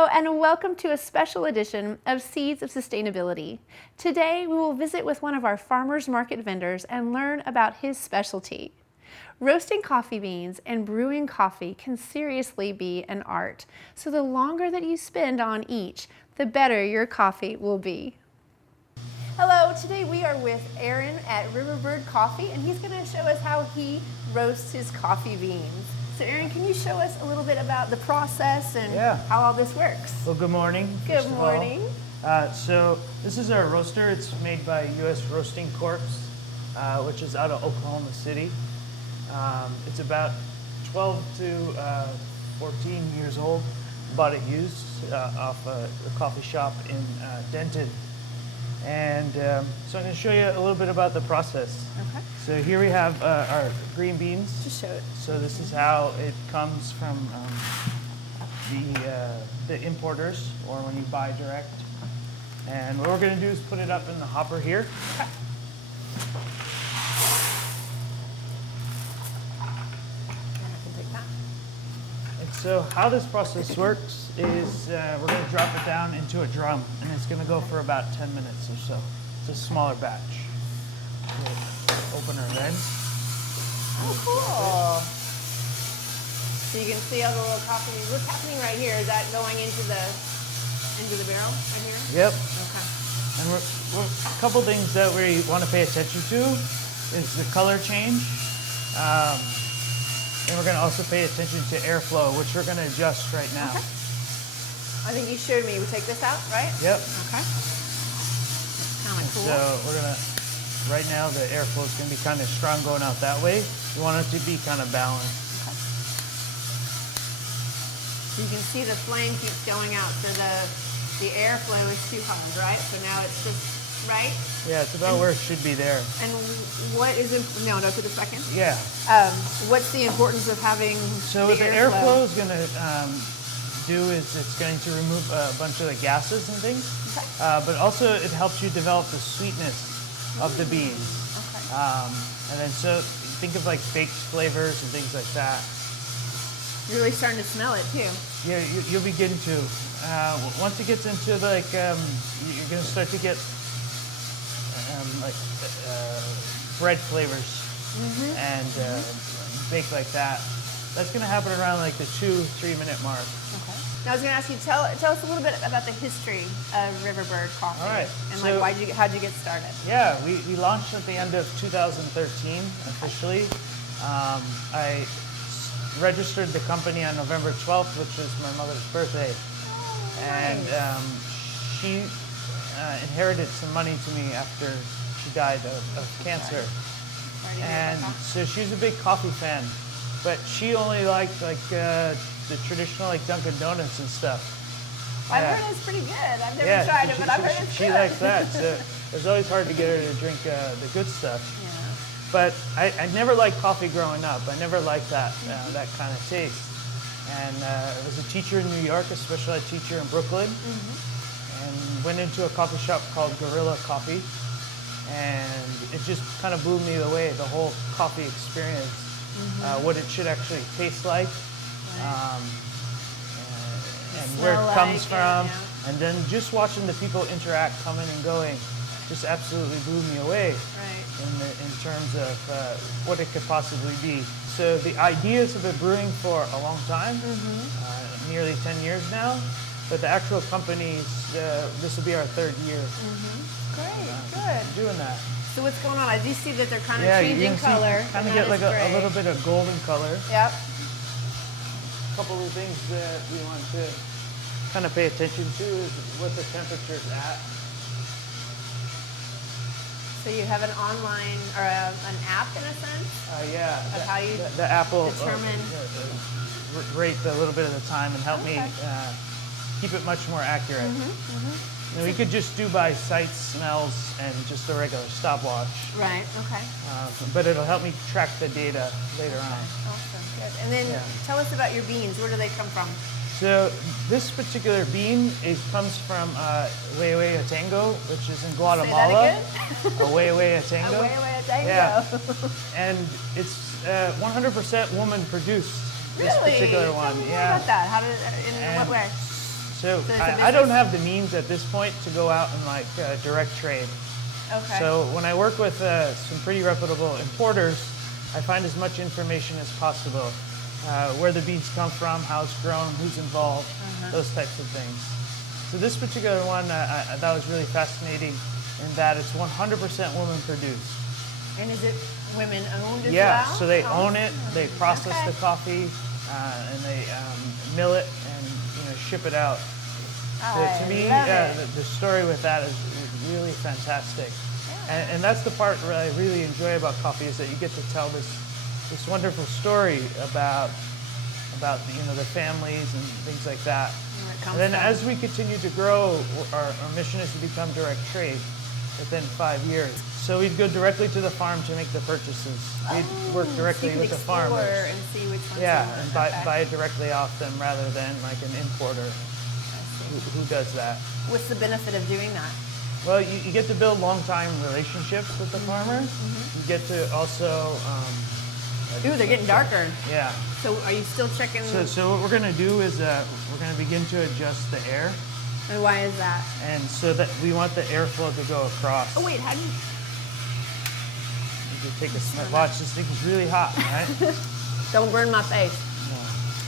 Hello and welcome to a special edition of Seeds of Sustainability. Today we will visit with one of our farmers market vendors and learn about his specialty. Roasting coffee beans and brewing coffee can seriously be an art, so the longer that you spend on each, the better your coffee will be. Hello, today we are with Aaron at Riverbird Coffee and he's going to show us how he roasts his coffee beans. So Aaron, can you show us a little bit about the process and how all this works? Well, good morning. Good morning. So this is our roaster. It's made by U.S. Roasting Corp, which is out of Oklahoma City. It's about 12 to 14 years old. Bought it used off a coffee shop in Denton. And so I'm going to show you a little bit about the process. Okay. So here we have our green beans. Just show it. So this is how it comes from the importers or when you buy direct. And what we're going to do is put it up in the hopper here. Okay. And so how this process works is we're going to drop it down into a drum, and it's going to go for about 10 minutes or so. It's a smaller batch. We'll open our lid. Oh, cool. So you can see all the little coffee beans. What's happening right here? Is that going into the barrel right here? Yep. Okay. And a couple things that we want to pay attention to is the color change. And we're going to also pay attention to airflow, which we're going to adjust right now. Okay. I think you showed me. We take this out, right? Yep. Okay. Kind of cool. So we're going to, right now the airflow is going to be kind of strong going out that way. We want it to be kind of balanced. Okay. So you can see the flame keeps going out. So the airflow is too hard, right? So now it's just right? Yeah, it's about where it should be there. And what is no, for the second? Yeah. What's the importance of having so what the airflow is going to do is it's going to remove a bunch of the gases and things, okay. But also it helps you develop the sweetness of the beans. Okay. And then so think of like baked flavors and things like that. You're really starting to smell it too. Yeah, you'll begin to. Once it gets into like, you're going to start to get bread flavors and baked like that. That's going to happen around like the 2-3 minute mark. Okay. Now I was going to ask you, tell us a little bit about the history of Riverbird Coffee. All right. And so, like how'd you get started? Yeah, we launched at the end of 2013 officially. I registered the company on November 12th, which was my mother's birthday. Oh, and she inherited some money to me after she died of cancer. And so she was a big coffee fan, but she only liked like the traditional like Dunkin' Donuts and stuff. I've heard it's pretty good. I've never tried it, but I've heard it's good. She likes that. So it was always hard to get her to drink the good stuff. Yeah. But I never liked coffee growing up. I never liked that that kind of taste. And I was a teacher in New York, a special ed teacher in Brooklyn, and went into a coffee shop called Gorilla Coffee. And it just kind of blew me away, the whole coffee experience, what it should actually taste like, and where it comes from. And then just watching the people interact, coming and going, just absolutely blew me away in terms of what it could possibly be. So the ideas have been brewing for a long time, nearly 10 years now, but the actual companies, this will be our 3rd year. Great, good. Doing that. So what's going on? I do see that they're kind of changing color. Kind of get like a little bit of golden color. Yep. A couple of things that we want to kind of pay attention to is what the temperature is at. So you have an online or an app in a sense? Yeah. Of how you the app will determine rate a little bit of the time and help me keep it much more accurate. And we could just do by sight, smells, and just a regular stopwatch. Right, okay. But it'll help me track the data later on. Awesome, good. And then tell us about your beans. Where do they come from? So this particular bean comes from Huehueya Tango, which is in Guatemala. Huehueya Tango. Huehueya Tango. Yeah. And it's 100% woman produced. This particular one. Tell me more about that. How did, in what way? So So it's a I don't business? have the means at this point to go out and like direct trade. Okay. So when I work with some pretty reputable importers, I find as much information as possible. Where the beans come from, how it's grown, who's involved, those types of things. So this particular one I thought was really fascinating in that it's 100% woman produced. And is it women owned as Yeah, well? so they Oh, own it, they process okay. the coffee, and they mill it and ship it out. So to me, love it. the story with that is really fantastic. And that's the part that I really enjoy about coffee is that you get to tell this wonderful story about the families and things like that. Where it comes And then from. as we continue to grow, our mission is to become direct trade within 5 years. So we'd go directly to the farm to make the purchases. We'd work directly so you with can the farmers. explore and see which ones Yeah, you want. and buy Okay. it directly off them rather than like an importer I see. who does that. What's the benefit of doing that? Well, you get to build long-time relationships with the farmer. You get to also, Ooh, they're getting darker. yeah. So are you still checking? So what we're going to do is we're going to begin to adjust the air, And why is that? and so that we want the airflow to go across. Oh wait, how do you? You can take a smell. Watch, this thing is really hot, right? Don't burn my face.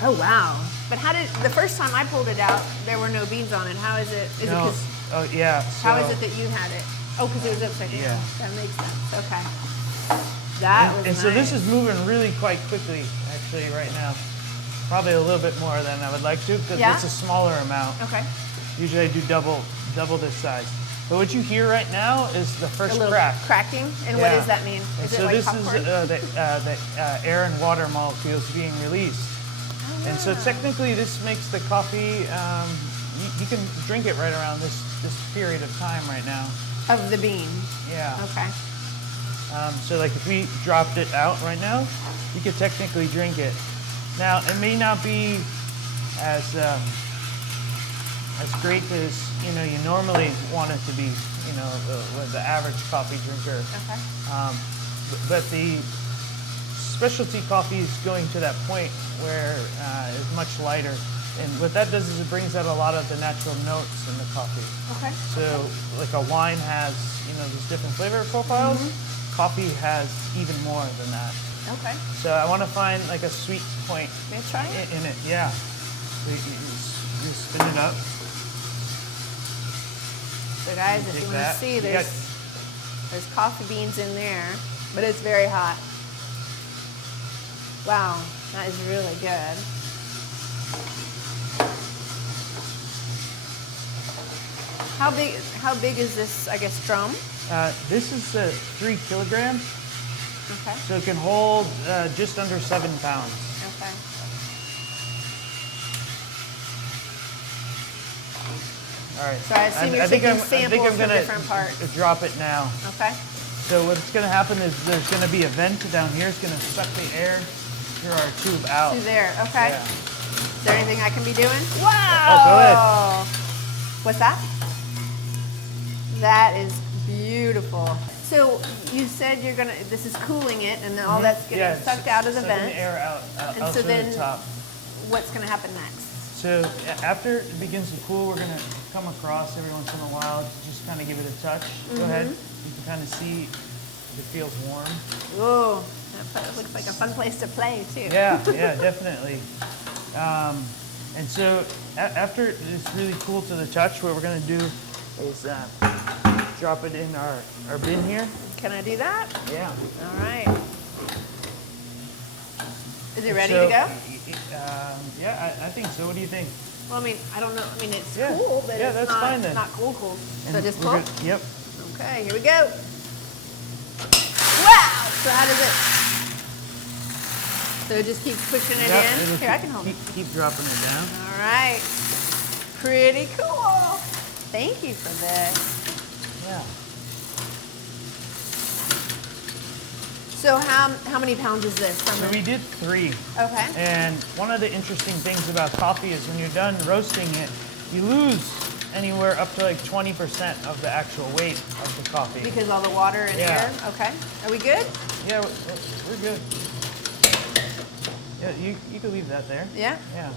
No. Oh wow! But how did the first time I pulled it out, there were no beans on it? How is it? Is it No. 'cause- Oh yeah. how is so- it that you had it? Oh, because it was upside down. Yeah. That makes sense. Okay. That was And so this nice. is moving really quite quickly, actually, right now. Probably a little bit more than I would like to, because Yeah? it's a smaller amount. Okay. Usually I do double this size. But what you hear right now is the A first little crack. cracking. And what Yeah. does that mean? And Is it so like this popcorn? is the air and water molecules being released. And so technically this makes the coffee, you can drink it right around this period of time right now. Of the bean. Yeah. Okay. So like if we dropped it out right now, you could technically drink it. Now it may not be as great as you normally want it to be. The average coffee drinker. Okay. But the specialty coffee is going to that point where it's much lighter. And what that does is it brings out a lot of the natural notes in the coffee. Okay. So like a wine has, these different flavor profiles. Coffee has even more than that. Okay. So I want to find like a sweet point May I try it? in it. Yeah. So you spin it up. So guys, if Take you want to that. see, You there's coffee beans in there, but it's very hot. Wow, that is really good. How big is this, I guess, drum? This is 3 kilograms, Okay. so it can hold just under 7 pounds. Okay. All right. So I assume you're taking samples from gonna different parts. drop it now. Okay. So what's going to happen is there's going to be a vent down here. It's going to suck the air through our tube out. Through there. Okay. Yeah. Is there anything I can be doing? Oh, go ahead. What's that? That is beautiful. So you said this is cooling it, and then all that's getting Yeah, it's sucked out of the sucking vent. the air out And out so through then- the top. What's going to happen next? So after it begins to cool, we're going to come across every once in a while to just kind of give it a touch. Go ahead. You can kind of see it feels warm. Ooh, that looks like a fun place to play too. Yeah, definitely. And so after it's really cool to the touch, what we're going to do is drop it in our bin here. Can I do that? Yeah. All right. Is it ready So, to go? Yeah, I think so. What do you think? Well, I mean, I don't know. I mean, it's Yeah. cool, but Yeah, it's that's not, fine then. not cool. So And just we're pull? good- Yep. Okay, here we go. Wow! So how does it? So it just keeps pushing it Yep, in? it'll Here, I can hold it. keep dropping it down. All right. Pretty cool. Thank you for this. Yeah. So how many pounds is this? So we did 3. Okay. And one of the interesting things about coffee is when you're done roasting it, you lose anywhere up to like 20% of the actual weight of the coffee. Because all the water and Yeah. air? Okay. Are we good? Yeah, we're good. Yeah, you can leave that there. Yeah? Yeah.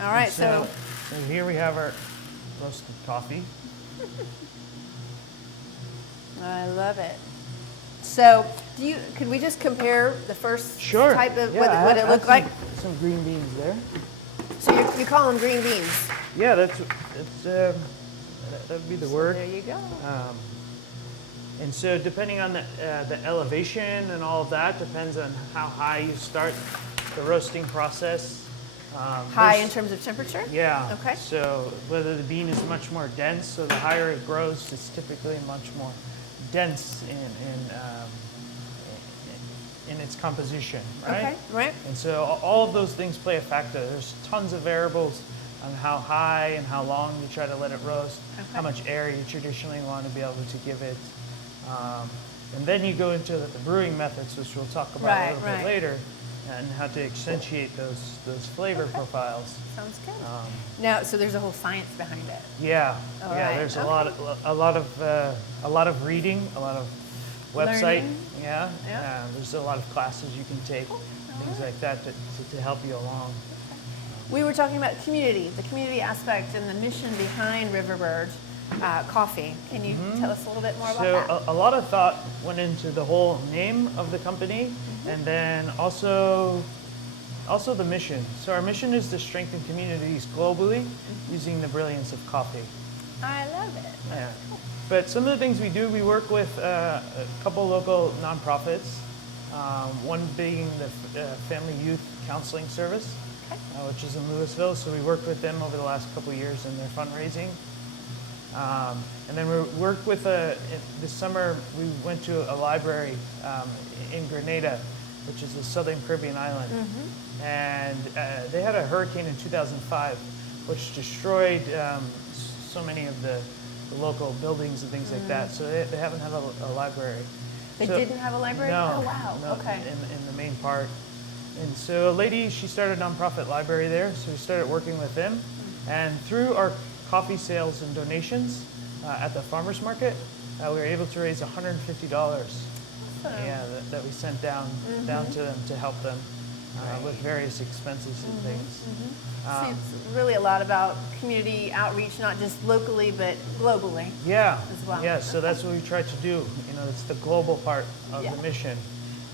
All right, So here we have our roasted coffee. I love it. So, could we just compare the first Sure. type of Yeah, what it looked like? Some green beans there. So you call them green beans. Yeah, that would be the word. There you go. And so depending on the elevation and all of that, depends on how high you start the roasting process. High in terms of temperature? Yeah. Okay. So whether the bean is much more dense, so the higher it grows, it's typically much more dense in its composition, right? Okay, right. And so all of those things play a factor. There's tons of variables on how high and how long you try to let it roast, how much air you traditionally want to be able to give it. And then you go into the brewing methods, which we'll talk about a little bit later, and how to accentuate those flavor profiles. Sounds good. Now, so there's a whole science behind it. Yeah, All yeah. right. There's a lot of reading, a lot of website. Learning. Yeah. Yeah. There's a lot of classes you can take, things like that to help you along. We were talking about community, the community aspect and the mission behind Riverbird Coffee. Can you tell us a little bit more about that? So a lot of thought went into the whole name of the company, and then also the mission. So our mission is to strengthen communities globally using the brilliance of coffee. I love it. Yeah. But some of the things we do, we work with a couple local nonprofits, one being the Family Youth Counseling Service, which is in Louisville. So we worked with them over the last couple of years in their fundraising. And then we worked with this summer, we went to a library in Grenada, which is a southern Caribbean island. And they had a hurricane in 2005, which destroyed so many of the local buildings and things like that. So they haven't had a library. They didn't have a library? No. Oh, wow. No, Okay. in the main part. And so a lady, she started a nonprofit library there, so we started working with them. And through our coffee sales and donations at the farmers market, we were able to raise $150. Yeah, that we sent down to them to help them with various expenses and things. So it's really a lot about community outreach, not just locally, but globally. Yeah, as well. yeah. So that's what we try to do. It's the global part of the mission.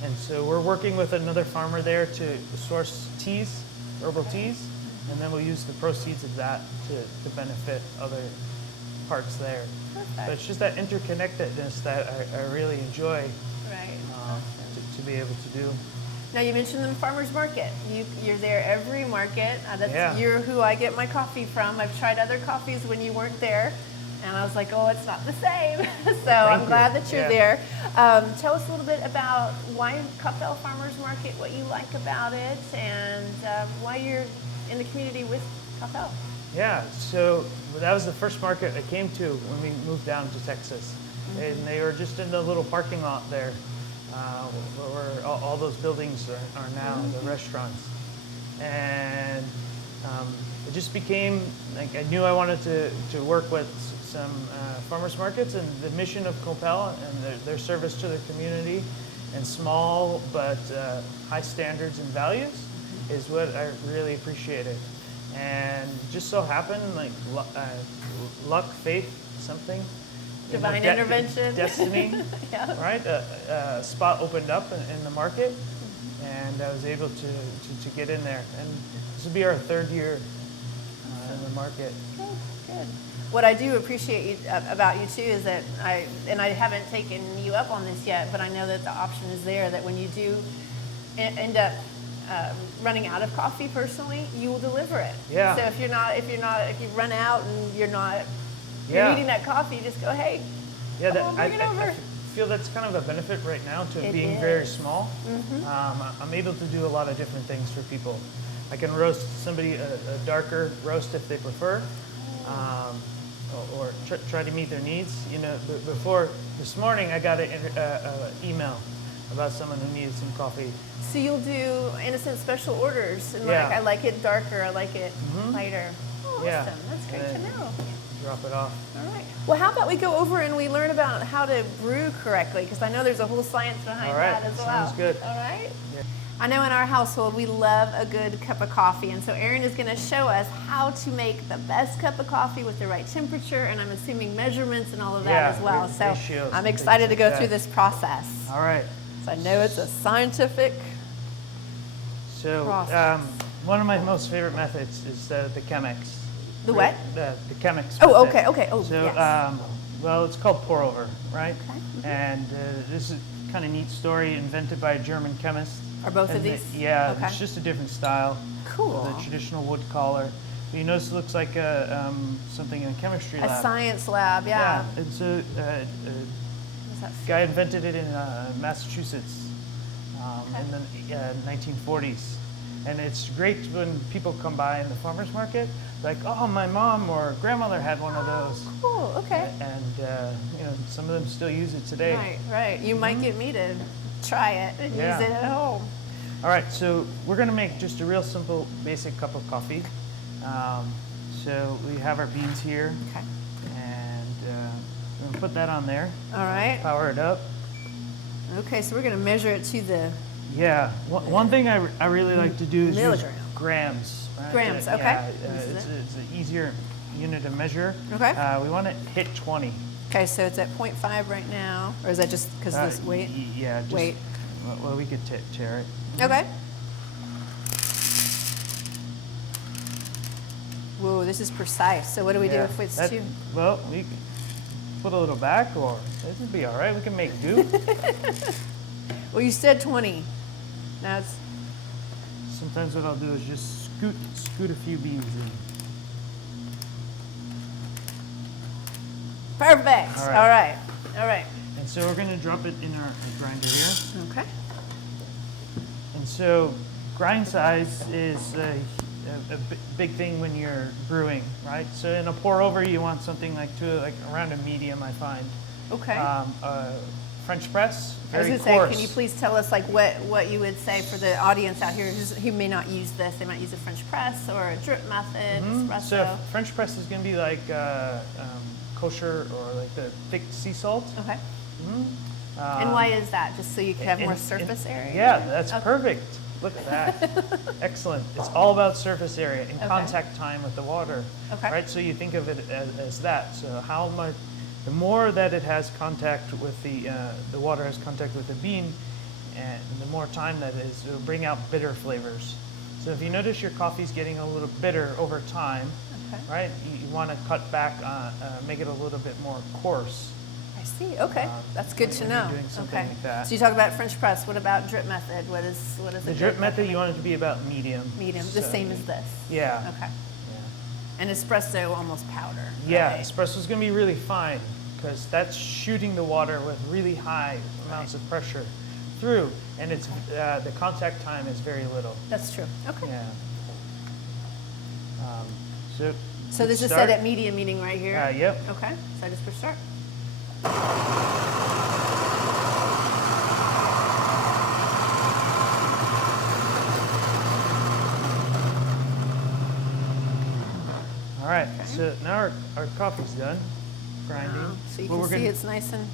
And so we're working with another farmer there to source teas, herbal teas, and then we'll use the proceeds of that to benefit other parts there. Perfect. But it's just that interconnectedness that I really enjoy to be able to do. Now you mentioned the farmers market. You're there every market. You're who I get my coffee from. I've tried other coffees when you weren't there, and I was like, oh, it's not the same. So I'm glad that you're there. Tell us a little bit about why Coppell Farmers Market, what you like about it, and why you're in the community with Coppell. Yeah, so that was the first market I came to when we moved down to Texas. And they were just in the little parking lot there where all those buildings are now, the restaurants. And it just became, like, I knew I wanted to work with some farmers markets, and the mission of Coppell and their service to the community and small but high standards and values is what I really appreciated. And just so happened, like luck, faith, something. Divine intervention. Destiny, right? A spot opened up in the market, and I was able to get in there. And this will be our third year in the market. Good. What I do appreciate about you too is that I haven't taken you up on this yet, but I know that the option is there that when you do end up running out of coffee personally, you will deliver it. Yeah. So if you run out and you're needing that coffee, just go, hey, bring it over. I feel that's kind of a benefit right now to It being is. very small. I'm able to do a lot of different things for people. I can roast somebody a darker roast if they prefer, or try to meet their needs. Before this morning, I got an email about someone who needed some coffee. So you'll do innocent special orders, and like I like it darker, I like it lighter. Oh, Yeah. awesome. That's great to know. drop it off. All right. Well, how about we go over and we learn about how to brew correctly? Because I know there's a whole science behind that as well. Sounds good. All right. Yeah. I know in our household we love a good cup of coffee, and so Erin is going to show us how to make the best cup of coffee with the right temperature, and I'm assuming measurements and all of that as well. So ratios, I'm excited to go like through that. this process. All right. So I know it's a scientific So process. one of my most favorite methods is the Chemex. The what? The Chemex. Oh, method. okay. Oh, So, yes. well, it's called pour over, right? Okay. And this is kind of neat story invented by a German chemist. Are both of And these? yeah, Okay. it's just a different style. Cool. The traditional wood collar. But you notice it looks like something in a chemistry A lab. science lab, yeah. It's What does that feel? guy invented it in Massachusetts in the 1940s. And it's great when people come by in the farmer's market, like, oh, my mom or grandmother had one of those. Cool, okay. And some of them still use it today. Right. You might get me to try it and Yeah. use it at home. All right, so we're gonna make just a real simple, basic cup of coffee. So we have our beans here, Okay. and we're gonna put that on there. All right. Power it up. Okay, so we're going to measure it to the Yeah. One thing I really like to do is use milligram. grams. Right? Grams, okay. Yeah, This is it's an easier unit to measure. Okay. We want to hit 20. Okay, so it's at 0.5 right now, or is that just because of this weight? Yeah. Just, Weight. Well, we could tear it. Okay. Whoa, this is precise. So what do we do Yeah, if it's that- too? Well, we can put a little back, or this would be all right. We can make do. Well, you said 20. Now it's Sometimes what I'll do is just scoot a few beans in. perfect. All All right. And so we're going to drop it in our grinder here. Okay. And so grind size is a big thing when you're brewing, right? So in a pour over, you want something like around a medium, I find. Okay. French press, I was very going to say, coarse. can you please tell us like what you would say for the audience out here who may not use this? They might use a French press or a drip method, espresso. So French press is going to be like kosher or like the thick sea salt. Okay. And why is that? Just so you can have more And- surface area? Yeah, that's Okay. perfect. Look at that. Excellent. It's all about surface area and Okay. contact time with the water. Okay. Right? So you think of it as that. So how much, the more that it has contact with the water has contact with the bean, and the more time that is, it'll bring out bitter flavors. So if you notice your coffee's getting a little bitter over time, Okay. right? You want to cut back, make it a little bit more coarse. I see. Okay. That's good to when you're know. doing something Okay. like that. So you talk about French press. What about drip method? What is The drip method, you want it to be about medium. Medium, the So, same as this. Yeah. Okay. Yeah. And espresso almost powder. Yeah, right? espresso's gonna be really fine because that's shooting the water with really high amounts of pressure through, and it's the contact time is very little. That's true. Okay. Yeah. So So this is start. set at medium, meaning right here? Yep. Okay. So I just push start. All right. So now our coffee's done grinding. So you What can we're see gonna- it's nice and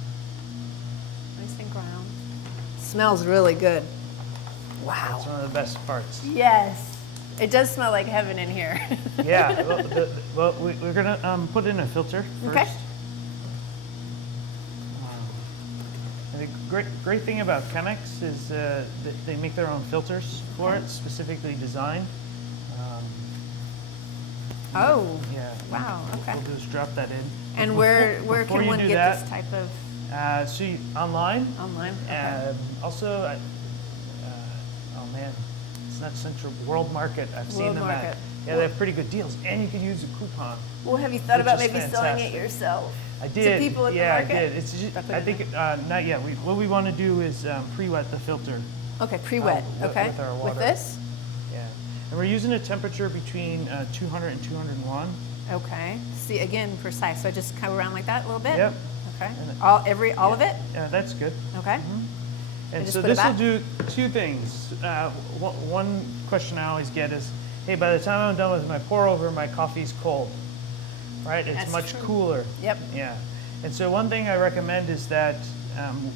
ground. Smells really good. Wow. That's one of the best parts. Yes. It does smell like heaven in here. Yeah. Well, we're gonna put in a filter first. Okay. And the great thing about Chemex is that they make their own filters for it, specifically designed. Oh. Yeah. Wow, okay. We'll just drop that in. And where Before can you one do get that, this type of online. online? Okay. Also, oh man, it's not Central World Market. I've seen World them Market. at. Yeah, they have pretty good deals, and you can use a coupon. Well, have you thought which about is maybe selling it fantastic. yourself? I did. To people at yeah, the market? I did. It's just, Drop it I in think not yet. What we want to do is pre-wet the filter. Okay, pre-wet. Okay. with our water. With this? Yeah, and we're using a temperature between 200 and 201. Okay. See, again, precise. So I just come around like that a little bit? Yep. Okay. And All of it? Yeah, that's good. Okay. And just so put it this will back? do two things. One question I always get is, hey, by the time I'm done with my pour over, my coffee's cold. right? It's That's much true. cooler. Yep. Yeah. And so one thing I recommend is that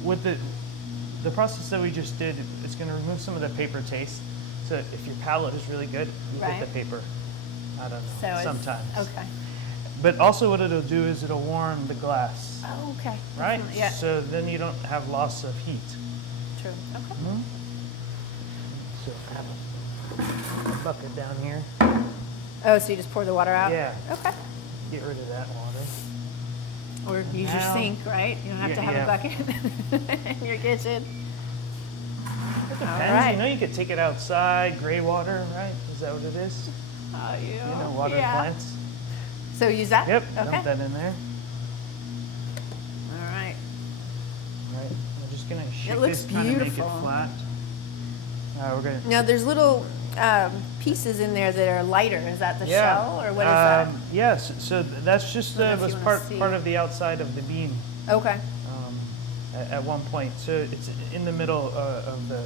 with the process that we just did, it's going to remove some of the paper taste. So if your palate is really good, you Right. get the paper. I don't know, So it's- sometimes. Okay. But also what it'll do is it'll warm the glass, Oh, okay. right? Yeah. So then you don't have loss of heat. True. Okay. So I have a bucket down here. Oh, so you just pour the water out? Yeah. Okay. Get rid of that water. Or use your Now- sink, right? You don't have to have Yeah. a bucket in your kitchen. It depends. right. You know, you could take it outside, gray water, right? Is that what it is? Oh, You know, water plants. So use that? Yep. Okay. Dump that in there. All right. Right. We're just gonna shake looks this, kind of make it beautiful. flat. We're gonna. Now there's little pieces in there that are lighter. Is that the Yeah. shell or what is that? Yes. So that's just I don't know if was you wanna part see. of the outside of the bean Okay. at one point. So it's in the middle of the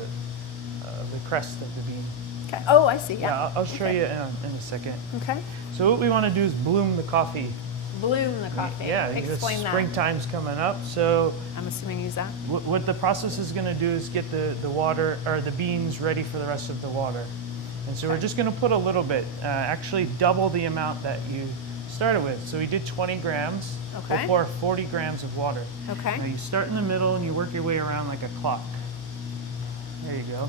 crest of the bean. Okay. Oh, I see. Yeah, Yeah. I'll show you in a second. Okay. So what we want to do is bloom the coffee. Bloom the coffee. Yeah, Explain that. springtime's coming up. So I'm assuming use that. what the process is going to do is get the water or the beans ready for the rest of the water. And so we're just going to put a little bit, actually double the amount that you started with. So we did 20 grams. Okay. We'll pour 40 grams of water. Okay. Now you start in the middle and you work your way around like a clock. There you go.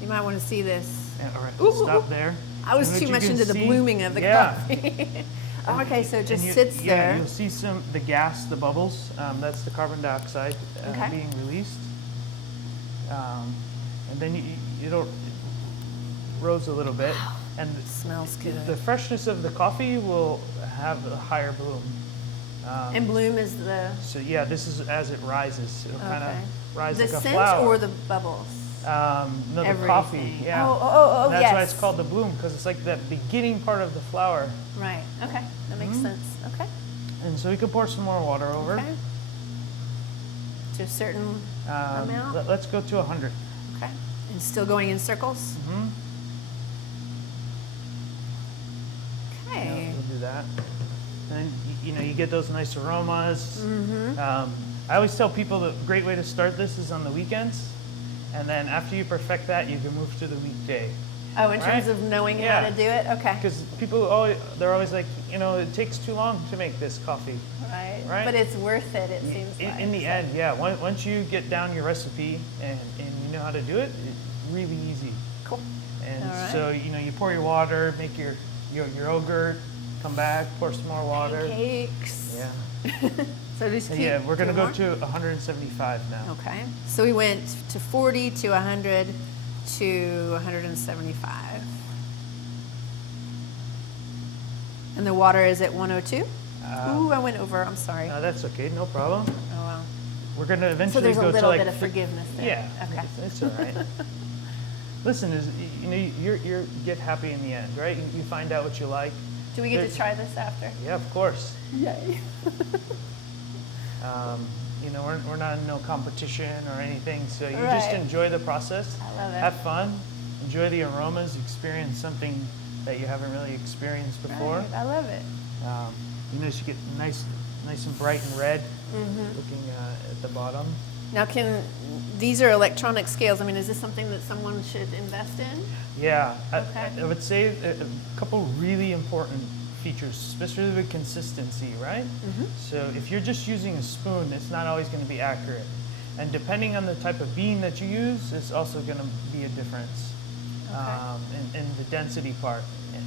You might want to see this. Yeah, all right, Ooh, ooh, stop ooh. there. I was And what too you much can into the see- blooming of the yeah. coffee. Oh, okay, so it just And sits yeah, there. you'll see the gas, the bubbles. That's the carbon dioxide Okay. being released. And then it rose a little bit. And Smells good. the freshness of the coffee will have a higher bloom. And bloom is the So yeah, this is as it rises. It'll kind okay. of rise The like a scent flower. or the bubbles? No, the Everything. coffee. Yeah. Oh, And that's yes. why it's called the bloom, because it's like the beginning part of the flower. Right. Okay. That makes sense. Okay. And so we could pour some more water over. Okay. To a certain amount. Let's go to 100. Okay. And still going in circles. Mhm. Okay. We'll do that. And you get those nice aromas. I always tell people the great way to start this is on the weekends, and then after you perfect that, you can move to the weekday. Oh, in terms Right? of knowing Yeah. how to do it. Okay. Because people they're always like, it takes too long to make this coffee. Right. Right? But it's worth it. It seems like. In the end, yeah. Once you get down your recipe and you know how to do it, it's really easy. Cool. And All right. so you pour your water, make your yogurt, come back, pour some more water. Pancakes. Yeah. So just keep. Yeah, we're gonna doing go more? to 175 now. Okay. So we went to 40 to 100 to 175. And the water is at 102? Ooh, I went over. I'm sorry. No, that's okay, no problem. Oh, wow. We're gonna So eventually there's a go to little like bit of forgiveness there. Yeah, Okay. it's all right. Listen, you get happy in the end, right? You find out what you like. Do we get There- to try this after? Yeah, of course. Yay. We're not in no competition or anything, so you just Right. enjoy the process. I love it. Have fun, enjoy the aromas, experience something that you haven't really experienced before. Right, I love it. You get nice and bright and red, Mm-hmm. looking at the bottom. Now, these are electronic scales. I mean, is this something that someone should invest in? Yeah, Okay. I would say a couple really important features, especially with consistency, right? Mm-hmm. So if you're just using a spoon, it's not always going to be accurate. And depending on the type of bean that you use, it's also going to be a difference in the density part and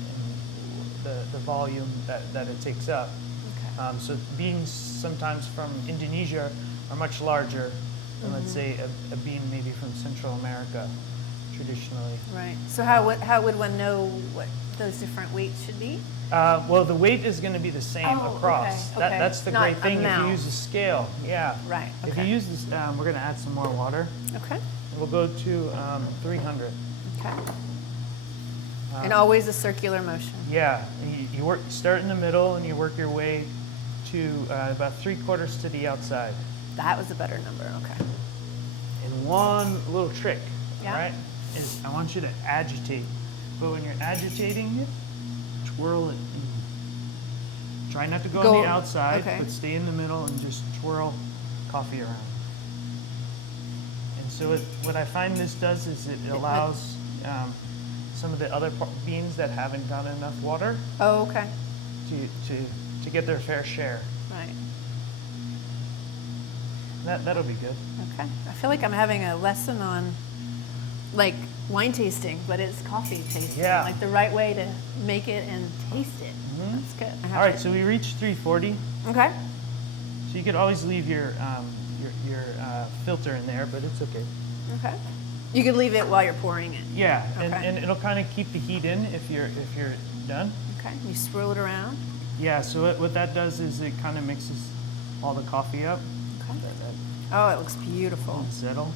the volume that it takes up. Okay. So beans sometimes from Indonesia are much larger than, let's say, a bean maybe from Central America, traditionally. Right. So how would one know what those different weights should be? Well, the weight is going to be the same Oh, across. okay, okay. That's the Not great thing if amount. you use a scale. Yeah. Right, If you okay. use this, we're going to add some more water. Okay. We'll go to 300. Okay. And always a circular motion. Yeah. You start in the middle and you work your way to about 3/4 to the outside. That was a better number. Okay. And one little trick, Yeah. all right, is I want you to agitate. But when you're agitating it, twirl it in. Try not to go Go- on the outside, okay. but stay in the middle and just twirl coffee around. And so what I find this does is it allows some of the other beans that haven't gotten enough water Oh, okay. to get their fair share. Right. That'll be good. Okay. I feel like I'm having a lesson on like wine tasting, but it's coffee tasting. Yeah. Like the right way to make it and taste it. Mm-hmm. That's good. All right, so we reached 340. Okay. So you could always leave your filter in there, but it's okay. Okay. You could leave it while you're pouring it. Yeah, Okay. and it'll kind of keep the heat in if you're done. Okay. You swirl it around. Yeah, so what that does is it kind of mixes all the coffee up. Okay. That Oh, it looks beautiful. won't settle.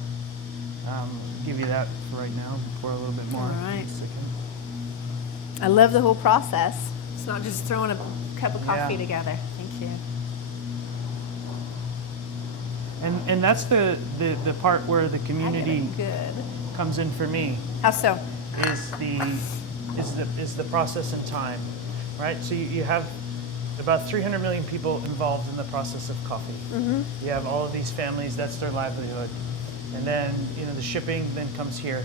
Give you that for right now. Pour a little bit more. All right. in a second. I love the whole process. It's not just throwing a cup of coffee Yeah. together. Thank you. And that's the part where the I get community it good. comes in for me. How so? Is the process and time, right? So you have about 300 million people involved in the process of coffee. Mm-hmm. You have all of these families, that's their livelihood. And then, the shipping then comes here.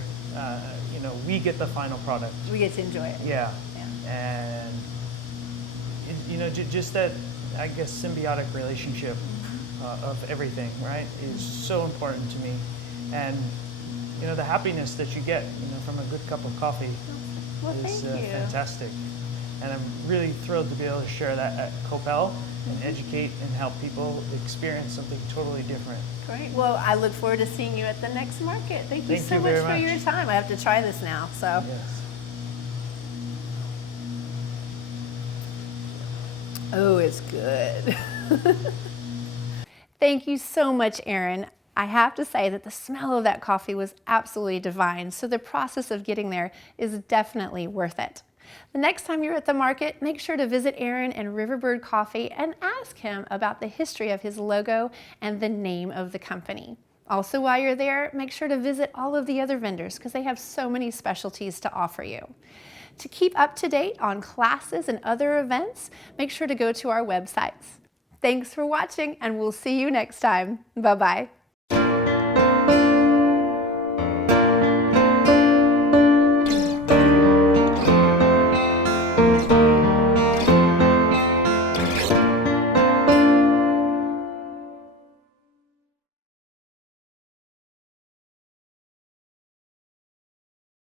We get the final product. We get to enjoy it. Yeah. Yeah. And, just that, I guess, symbiotic relationship of everything, right, is so important to me. And, the happiness that you get, from a good cup of coffee Well, is thank you. fantastic. And I'm really thrilled to be able to share that at Coppell and educate and help people experience something totally different. Great. Well, I look forward to seeing you at the next market. Thank you Thank so you much very for much. your time. I have to try this now. So, Yes. oh, it's good. Thank you so much, Erin. I have to say that the smell of that coffee was absolutely divine, so the process of getting there is definitely worth it. The next time you're at the market, make sure to visit Erin and Riverbird Coffee and ask him about the history of his logo and the name of the company. Also, while you're there, make sure to visit all of the other vendors because they have so many specialties to offer you. To keep up to date on classes and other events, make sure to go to our websites. Thanks for watching, and we'll see you next time. Bye-bye.